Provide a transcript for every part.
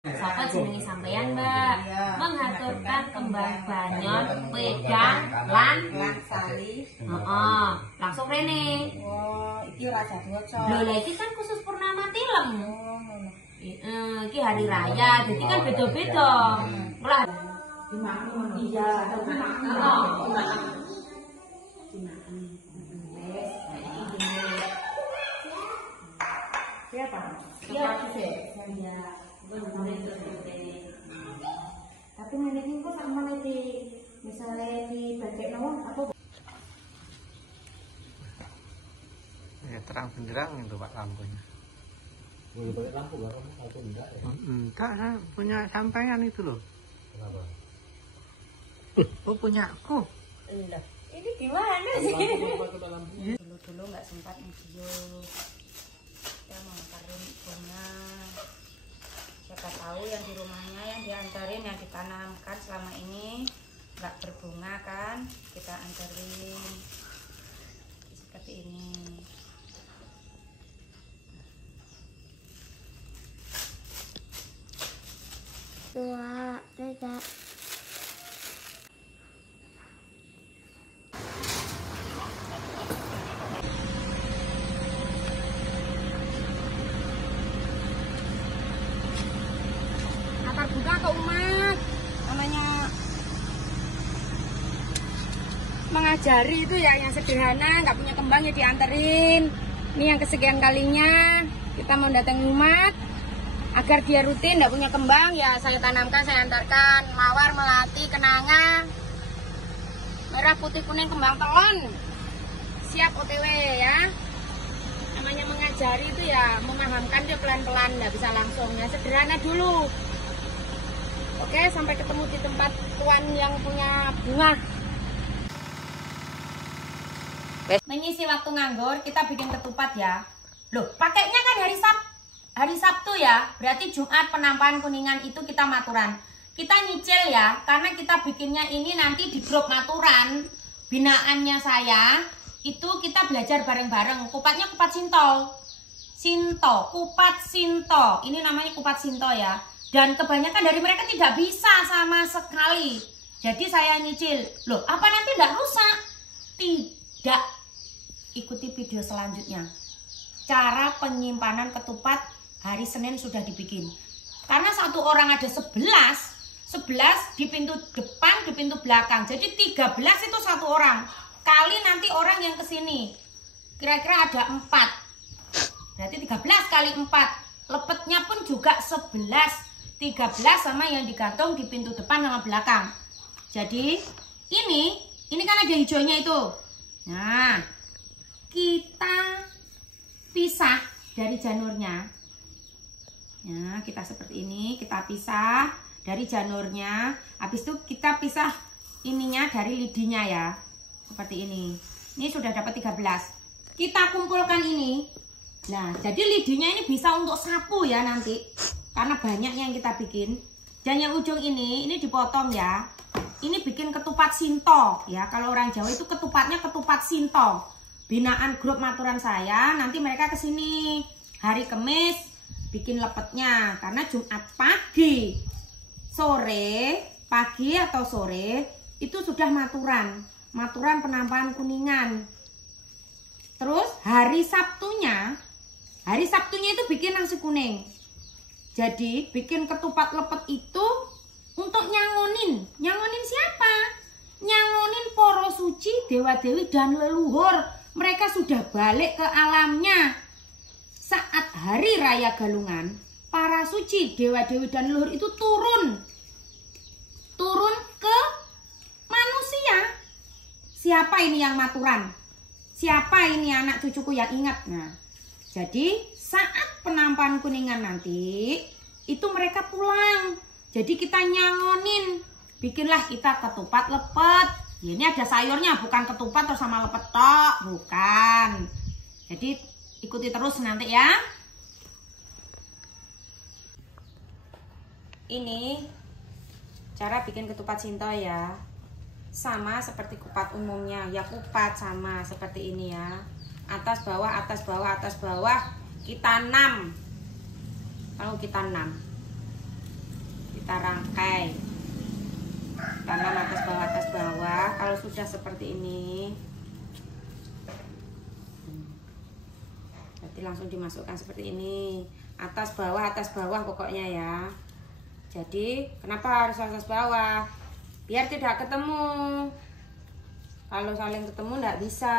Sapa jenenge sampeyan, Mbak? Mengaturkan kembang banyon, wedang, lan sali. heeh, langsung rene. Oh, iki ora jadi waca. Lho, iki kan khusus purnama tilem. Oh, ngono. Iki hari raya, jadi kan beda-beda. Lah, Iya, tapi siapa? Iya, saya. Tapi ngene iki kok sama iki misalnya di bagian nawang apa? Ya terang benderang itu Pak lampunya. Boleh pakai lampu nggak? Lampu enggak ya? Enggak, saya punya sampean itu loh. Kenapa? Oh punyaku. Lah, ini gimana sih? Lampu. Dulu nggak sempat video. Kita mau antarin bunga. Siapa tahu yang di rumahnya yang diantarin yang ditanamkan selama ini nggak berbunga kan, kita antarin seperti ini. Dua, tiga. Antar bunga ke umat, namanya mengajari itu ya yang sederhana, nggak punya kembang ya dianterin. Ini yang kesekian kalinya kita mau datang umat agar dia rutin, nggak punya kembang ya saya tanamkan, saya antarkan mawar, melati, kenanga, merah, putih, kuning, kembang telon, siap OTW ya. Namanya mengajari itu ya memahamkan dia pelan-pelan, nggak bisa langsung ya, sederhana dulu. Oke, sampai ketemu di tempat tuan yang punya bunga. Mengisi waktu nganggur, kita bikin ketupat ya. Loh, pakainya kan hari Sabtu ya. Berarti Jumat penampakan Kuningan itu kita maturan. Kita nyicil ya, karena kita bikinnya ini nanti di grup maturan. Binaannya saya, itu kita belajar bareng-bareng. Kupatnya kupat Sinto. Kupat Sinto. Ini namanya kupat Sinto ya. Dan kebanyakan dari mereka tidak bisa sama sekali. Jadi saya nyicil. Loh, apa nanti tidak rusak? Tidak. Ikuti video selanjutnya. Cara penyimpanan ketupat hari Senin sudah dibikin. Karena satu orang ada 11 di pintu depan, di pintu belakang. Jadi 13 itu satu orang. Kali nanti orang yang kesini. Kira-kira ada 4. Berarti 13 kali 4. Lepetnya pun juga 11. 13 sama yang digantung di pintu depan sama belakang. Jadi ini kan ada hijaunya itu. Nah, kita pisah dari janurnya. Nah, kita seperti ini, kita pisah dari janurnya. Habis itu kita pisah ininya dari lidinya ya. Seperti ini. Ini sudah dapat 13. Kita kumpulkan ini. Nah, jadi lidinya ini bisa untuk sapu ya nanti. Karena banyak yang kita bikin. Dan yang ujung ini dipotong ya. Ini bikin ketupat Sinto ya. Kalau orang Jawa itu ketupatnya ketupat Sinto. Binaan grup maturan saya. Nanti mereka kesini hari Kamis bikin lepetnya. Karena Jumat pagi atau sore itu sudah maturan. Maturan penampakan Kuningan. Terus hari Sabtunya itu bikin nasi kuning. Jadi bikin ketupat lepet itu untuk nyangonin. Nyangonin siapa? Nyangonin poro suci, dewa-dewi dan leluhur. Mereka sudah balik ke alamnya. Saat hari raya Galungan, para suci, dewa-dewi dan leluhur itu turun ke manusia. Siapa ini yang maturan? Siapa ini anak cucuku yang ingat? Nah, jadi saat penampakan Kuningan nanti itu mereka pulang. Jadi kita nyangonin. Bikinlah kita ketupat lepet. Ya, ini ada sayurnya, bukan ketupat terus sama lepet tok, bukan. Jadi ikuti terus nanti ya. Ini cara bikin ketupat Sinto ya. Sama seperti kupat umumnya. Ya kupat sama seperti ini ya. Atas bawah, atas bawah, atas bawah. Kita 6. Kalau kita 6. kita rangkai tanam atas bawah. Kalau sudah seperti ini berarti langsung dimasukkan seperti ini, atas bawah pokoknya ya. Jadi kenapa harus atas bawah? Biar tidak ketemu. Kalau saling ketemu nggak bisa.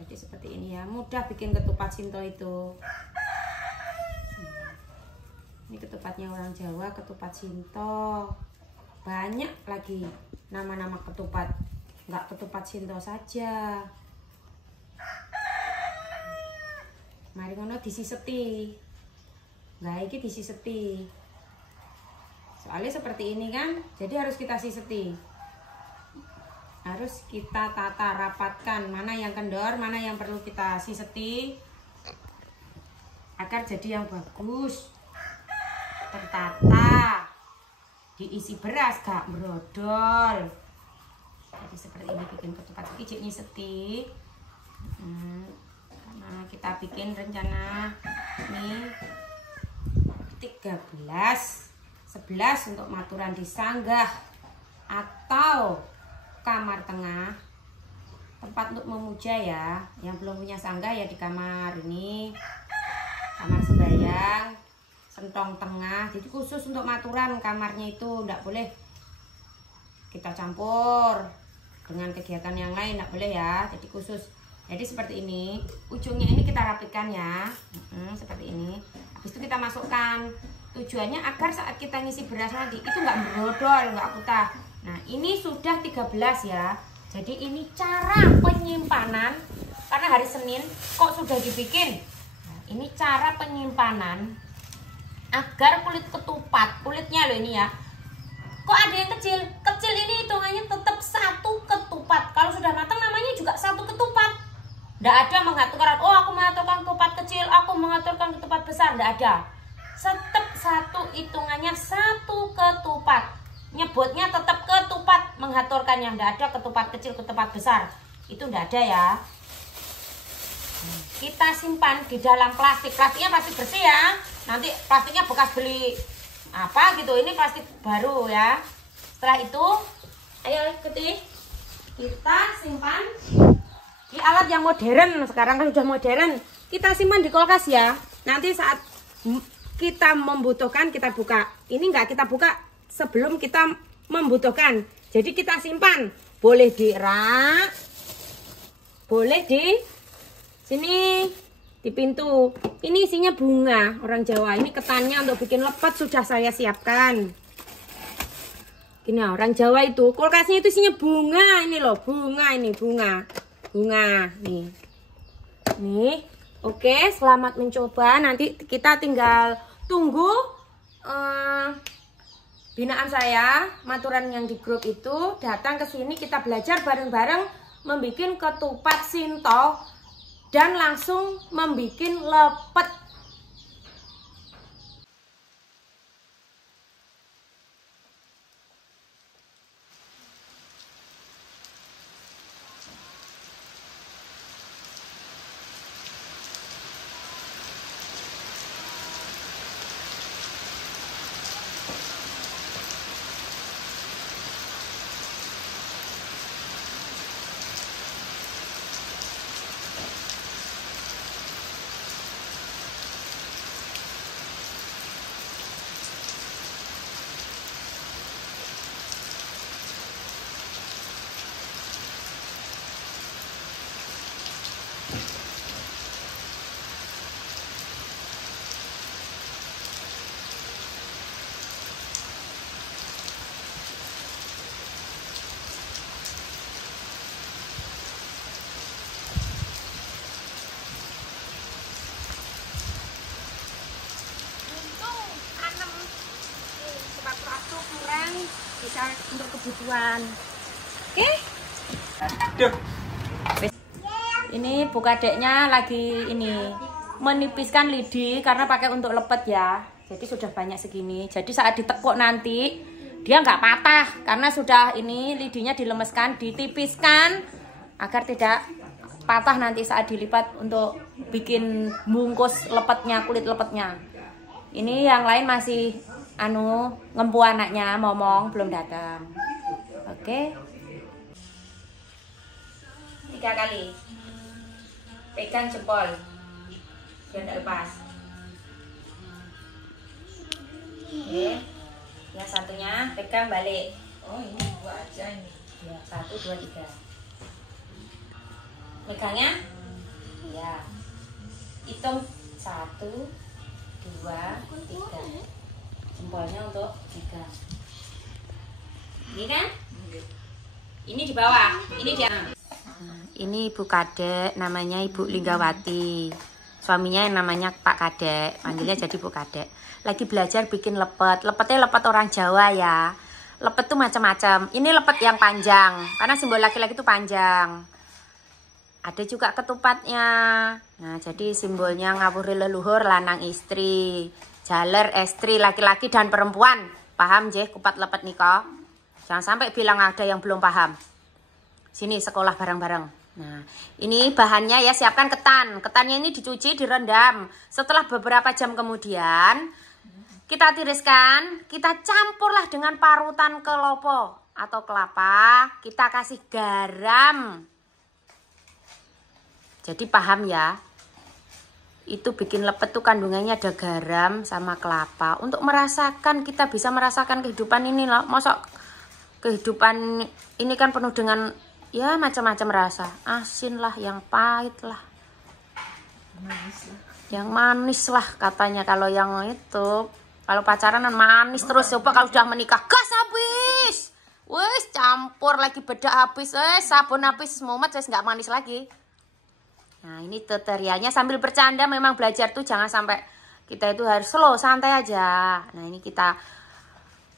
Jadi seperti ini ya, mudah bikin ketupat Shinto itu. Ini ketupatnya orang Jawa, ketupat Shinto. Banyak lagi nama-nama ketupat, nggak ketupat Shinto saja. Mari ngono disiseti. Nah, ini disiseti. Soalnya seperti ini kan, jadi harus kita siseti. Harus kita tata rapatkan mana yang kendor, mana yang perlu kita siseti agar jadi yang bagus, tertata, diisi beras gak brodol. Jadi seperti ini bikin ketupat ini seti. Karena kita bikin rencana ini 11 untuk maturan di sanggah atau kamar tengah, tempat untuk memuja ya. Yang belum punya sanggah ya di kamar ini, kamar sembahyang, sentong tengah. Jadi khusus untuk maturan kamarnya itu enggak boleh kita campur dengan kegiatan yang lain, enggak boleh ya. Jadi khusus. Jadi seperti ini, ujungnya ini kita rapikan ya, seperti ini. Habis itu kita masukkan. Tujuannya agar saat kita ngisi beras nanti itu nggak brodol, nggak putah. Nah ini sudah 13 ya. Jadi ini cara penyimpanan, karena hari Senin kok sudah dibikin. Nah, ini cara penyimpanan agar kulit ketupat, kulitnya loh ini ya. Kok ada yang kecil? Kecil ini hitungannya tetap satu ketupat. Kalau sudah matang namanya juga satu ketupat. Nggak ada mengaturkan, oh aku mengaturkan ketupat kecil, aku mengaturkan ketupat besar, nggak ada. Tetap satu hitungannya satu ketupat, nyebutnya tetap ketupat, mengaturkannya nggak ada ketupat kecil, ketupat besar, itu nggak ada ya. Kita simpan di dalam plastiknya plastik bersih ya, nanti plastiknya bekas beli apa gitu, ini plastik baru ya. Setelah itu ayo kita simpan di alat yang modern. Sekarang kan sudah modern, kita simpan di kulkas ya. Nanti saat kita membutuhkan kita buka. Ini enggak kita buka sebelum kita membutuhkan. Jadi kita simpan. Boleh di rak, boleh di sini di pintu. Ini isinya bunga orang Jawa. Ini ketannya untuk bikin lepet sudah saya siapkan. Ini orang Jawa itu kulkasnya itu isinya bunga. Ini loh bunga, ini bunga nih. Nih. Oke, selamat mencoba. Nanti kita tinggal tunggu binaan saya, maturan yang di grup itu datang ke sini, kita belajar bareng-bareng membuat ketupat Shinto dan langsung membuat lepet. Bisa untuk kebutuhan. Oke? Ini Bu Kadeknya lagi ini menipiskan lidi karena pakai untuk lepet ya. Jadi sudah banyak segini. Jadi saat ditekuk nanti dia nggak patah karena sudah ini lidinya dilemeskan, ditipiskan agar tidak patah nanti saat dilipat untuk bikin bungkus lepetnya, kulit lepetnya. Ini yang lain masih ngempu anaknya, momong belum datang. Oke. 3 kali. Pegang jempol. Biar tidak lepas. Oke. Yang satunya pegang balik. Oh, ini 2 aja ini. Ya, 1, 2, 3. Megangnya? Ya. Hitung 1, 2, 3. Jempolnya untuk 3. Ini kan? Ini di bawah. Ini di atas. Ini ibu kadek, namanya Ibu Linggawati. Suaminya yang namanya Pak Kadek, panggilnya jadi Bu Kadek. Lagi belajar bikin lepet. Lepetnya lepet orang Jawa ya. Lepet tuh macam-macam. Ini lepet yang panjang, karena simbol laki-laki itu panjang. Ada juga ketupatnya. Nah, jadi simbolnya ngawuri leluhur, lanang istri, jaler estri, laki-laki dan perempuan. Paham jeh kupat lepet niko? Jangan sampai bilang ada yang belum paham. Sini sekolah bareng-bareng. Nah, ini bahannya ya, siapkan ketan. Ketannya ini dicuci, direndam. Setelah beberapa jam kemudian kita tiriskan, kita campurlah dengan parutan kelopo atau kelapa. Kita kasih garam. Jadi paham ya, itu bikin lepet tuh kandungannya ada garam sama kelapa. Untuk merasakan, kita bisa merasakan kehidupan ini loh. Masa kehidupan ini kan penuh dengan ya macam-macam rasa. Asin lah, yang pahit lah, yang manis lah katanya. Kalau yang itu, kalau pacaran manis terus. Coba kalau sudah menikah, gas habis. Wes campur lagi, bedak habis, sabun habis, mumet wes nggak manis lagi. Nah, ini tutorialnya sambil bercanda. Memang belajar tuh jangan sampai kita itu harus slow, santai aja. Nah, ini kita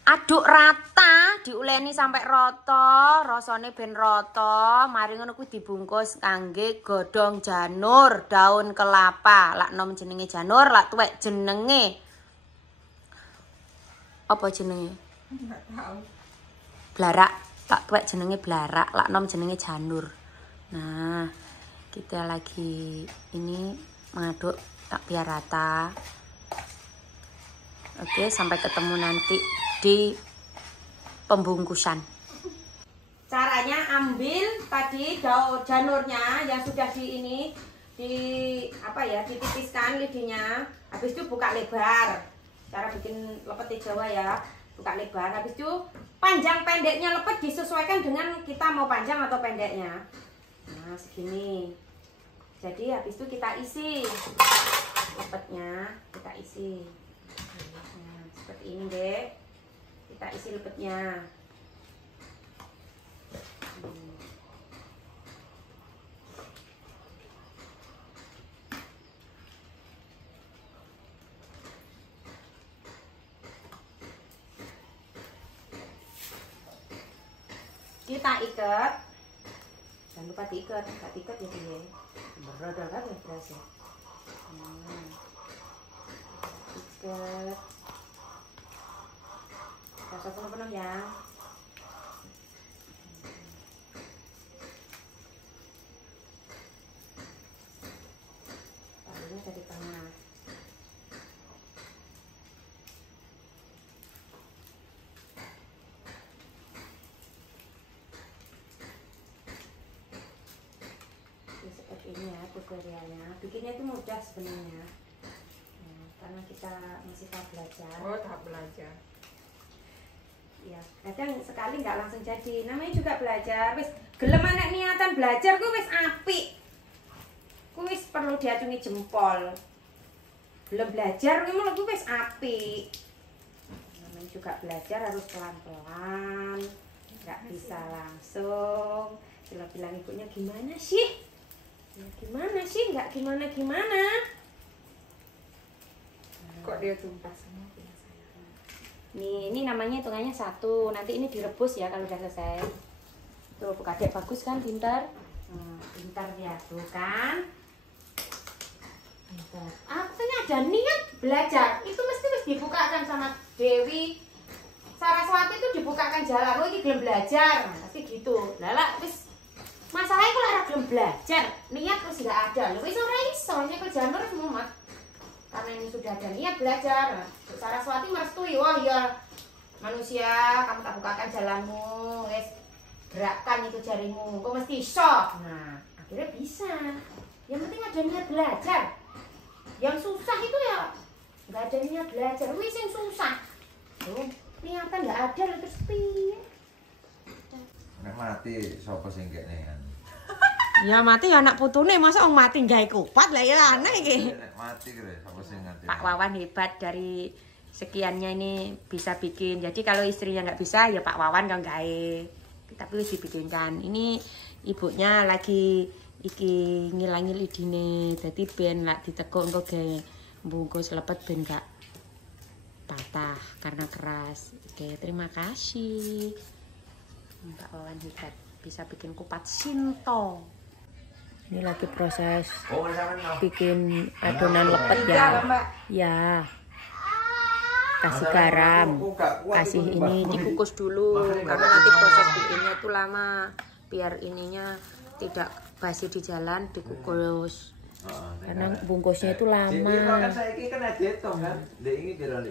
aduk rata, diuleni sampai roto, rasane ben roto. Mari ngono kuwi dibungkus kangge godhong janur, daun kelapa. Lak nom jenenge janur, lak tuwek jenenge apa jenenge? Enggak tahu. Blarak. Lak tuwek jenenge blarak, lak nom jenenge janur. Nah, kita lagi ini mengaduk tak biar rata. Oke, sampai ketemu nanti di pembungkusan. Caranya ambil tadi daun janurnya yang sudah ditipiskan lidinya. Habis itu buka lebar. Cara bikin lepet di Jawa ya, buka lebar. Habis itu panjang pendeknya lepet disesuaikan dengan kita mau panjang atau pendeknya. Nah, segini. Jadi habis itu kita isi lepetnya, kita isi. Nah, seperti ini deh. Kita isi lepetnya. Kita ikat. Jangan lupa diikat, nggak diikat ya dia. Berodol kan ya berasa. Ikat. Rasa penuh-penuh ya. Taruhnya dari tengah. Seperti ini ya tutorialnya. Bikinnya itu mudah sebenarnya. Nah, karena kita masih tahap belajar. Oh, tahap belajar. Ya, kadang sekali nggak langsung jadi. Namanya juga belajar. Wis gelem anak niatan belajar ku wis apik. Ku wis perlu diacungi jempol. Belum belajar ku wis apik. Namanya juga belajar harus pelan-pelan. Nggak bisa langsung. Bilang ibunya gimana sih? Ya, gimana sih? Nggak gimana-gimana. Kok dia tumpah semua? Nih, ini namanya hitungannya 1. Nanti ini direbus ya kalau udah selesai. Tuh, Bu Kadek bagus kan, pintar. Pintar ya, tuh kan. Pintar. Artinya ada niat belajar. Itu mesti dibukakan sama Dewi Saraswati, itu dibukakan jalan. Oh, ini belum belajar. Pasti gitu. Lala, wis masalahnya kalau ada belum belajar, niat terus nggak ada. Wis ora iso nyekel janur mumet. karena ini sudah ada niat belajar. Nah, Bu Saraswati merestui, wah ya manusia, kamu tak bukakan jalanmu, wes gerakkan itu jarimu, kok mesti iso. Nah, akhirnya bisa. Yang penting ada niat belajar. Yang susah itu ya nggak ada niat belajar. Wis yang susah. Tuh, niatan nggak ada terus piye? Nek mati sapa sing kene kan. Ya mati anak putune, masa wong mati gawe kupat lah ya aneh iki. Nek mati kira sapa sing ngerti. Pak Wawan hebat, dari sekiannya ini bisa bikin. Jadi kalau istrinya nggak bisa ya Pak Wawan kan gawe. Tapi wis dibikinkan. Ini ibunya lagi iki ngilangil idine. Dadi ben lak ditekuk engko gawe bungkus lepet ben gak patah karena keras. Oke, terima kasih. Pak Wawan hebat, bisa bikin kupat Shinto. Ini lagi proses bikin adonan lepet ya. Ya. Kasih garam, kasih ini dikukus dulu karena nanti proses bikinnya itu lama. Biar ininya tidak basi di jalan, dikukus. Karena bungkusnya itu lama.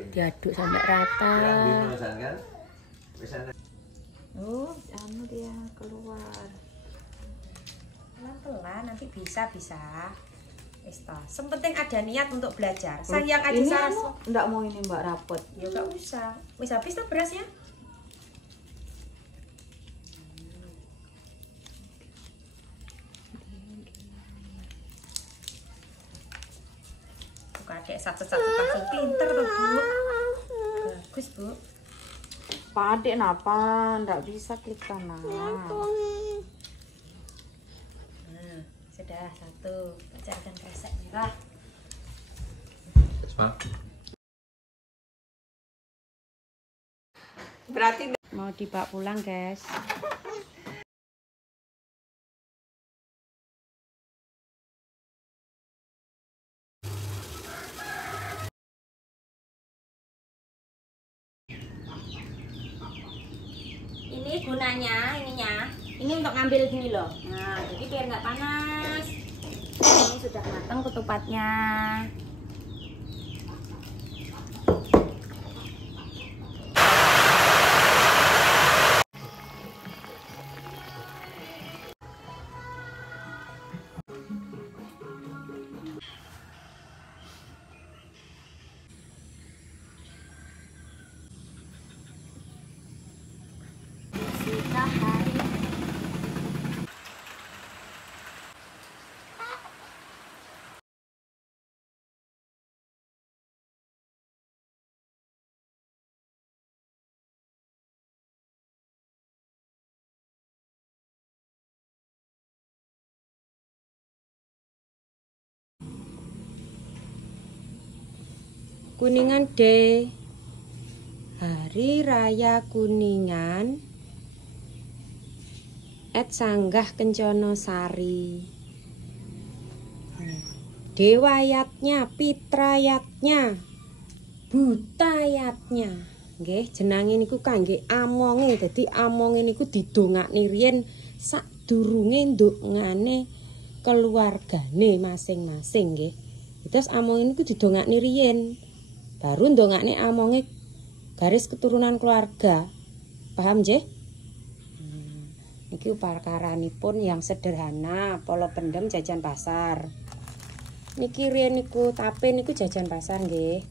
Diaduk sampai rata. Oh, anu dia keluar. Pelan-pelan nanti bisa. Esta, sepenting ada niat untuk belajar. Sayang aja Saraswati. Enggak mau ini Mbak rapot. Ya enggak usah. Wis habis tuh berasnya. Buka adek satu-satu langsung pinter tuh Bu. Bagus Bu. Pak Adik napa? Enggak bisa klik kanan. Sudah satu, carikan kresek merah. Berarti Mau dibawa pulang guys. Ini gunanya, ini untuk ngambil gini loh. Nah, jadi biar nggak panas. Ini sudah matang ketupatnya. Kuningan Day, Hari Raya Kuningan, Sanggah Kencono Sari. Dewayatnya, Pitrayatnya, Butayatnya. Nggih, jenenge niku kangge amonge. Dadi amonge niku didongakne riyen sadurunge ndongane keluargane masing-masing nggih. Terus amonge niku didongakne riyen. Baru ndongakne amonge garis keturunan keluarga. Paham nggih? Niki upacaranipun yang sederhana, polo pendem jajan pasar. Niki riyen niku tape niku jajan pasar nggih.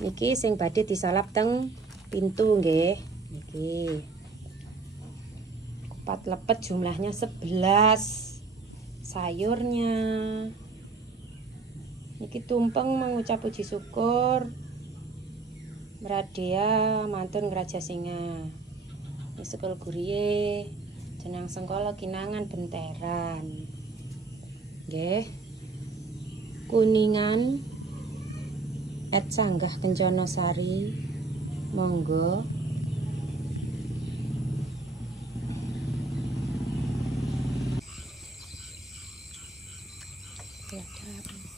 Niki sing badhe disalap teng pintu nggih. Niki. Kupat lepet jumlahnya 11. Sayurnya. Niki tumpeng mengucap puji syukur. Mradea mantun Raja Singa. Sekul guriye jenang sengkala kinangan benteran. Nggih. Kuningan Sanggah Kencono Sari. Monggo.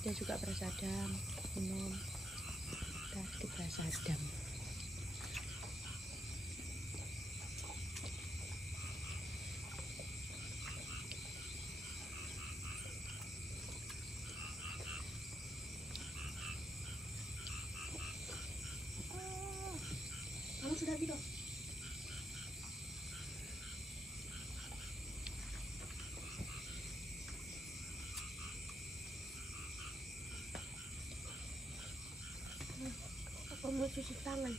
Dia juga bersadam minum. Tadi bersadam. cuci tangan.